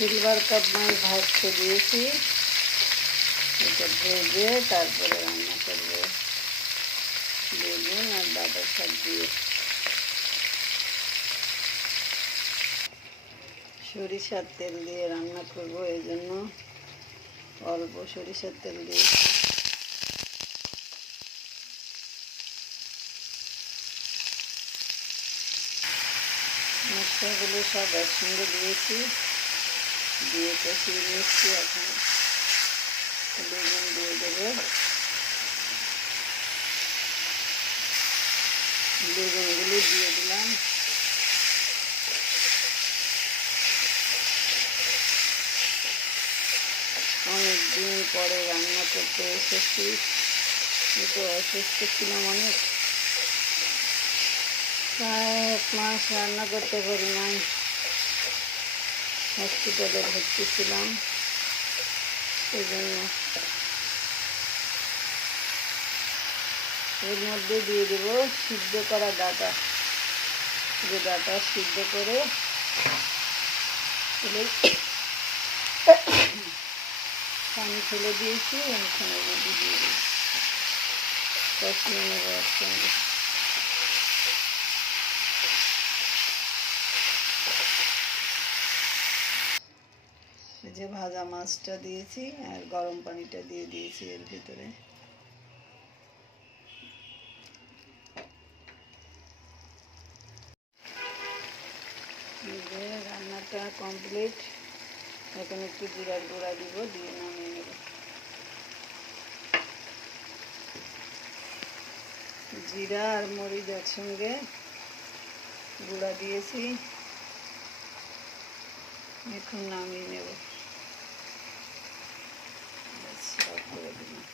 Silver cup মাছ ভাজতে দিয়েছি। এটা ভেজে তারপরে রান্না করবো বেগুন আর ডাঁটা শাক দিয়ে। সরিষার তেল দিয়ে রান্না করব, এই জন্য অল্প সরিষার তেল দিয়েছি। মশলাগুলো সব একসঙ্গে দিয়েছি, দিয়ে কষিয়ে নিচ্ছি। এখন বেগুন দিয়ে দেবো। বেগুনগুলো দিয়ে দিলাম। অনেক দিন পরে রান্না করতে এসেছি, কিন্তু অসুস্থ ছিলাম অনেক, প্রায় 1 মাস রান্না করতে পারি নাই। হসপিটালে ভর্তি ছিলাম, সেই জন্য। এর মধ্যে দিয়ে দেব সিদ্ধ করা ডাঁটা। যে ডাঁটা সিদ্ধ করে পানি ফেলে দিয়েছি, এখানে দিয়ে দিই, কষিয়ে নেব একসঙ্গে। এই যে ভাজা মাছটা দিয়েছি আর গরম পানিটা দিয়ে দিয়েছি এর ভিতরে। রান্নাটা কমপ্লিট। এখন একটু জিরার গুঁড়া দিব, দিয়ে নামিয়ে নেব। জিরা আর মরিচ একসঙ্গে গুঁড়া দিয়েছি, এখন নামিয়ে নেব। করে দিলাম।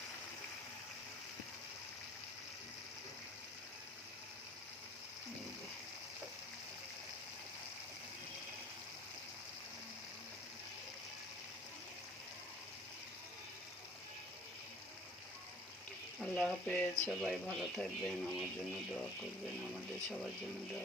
আল্লাহ হাফেজ। সবাই ভালো থাকবেন, আমার জন্য দোয়া করবেন, আমাদের সবার জন্য দোয়া।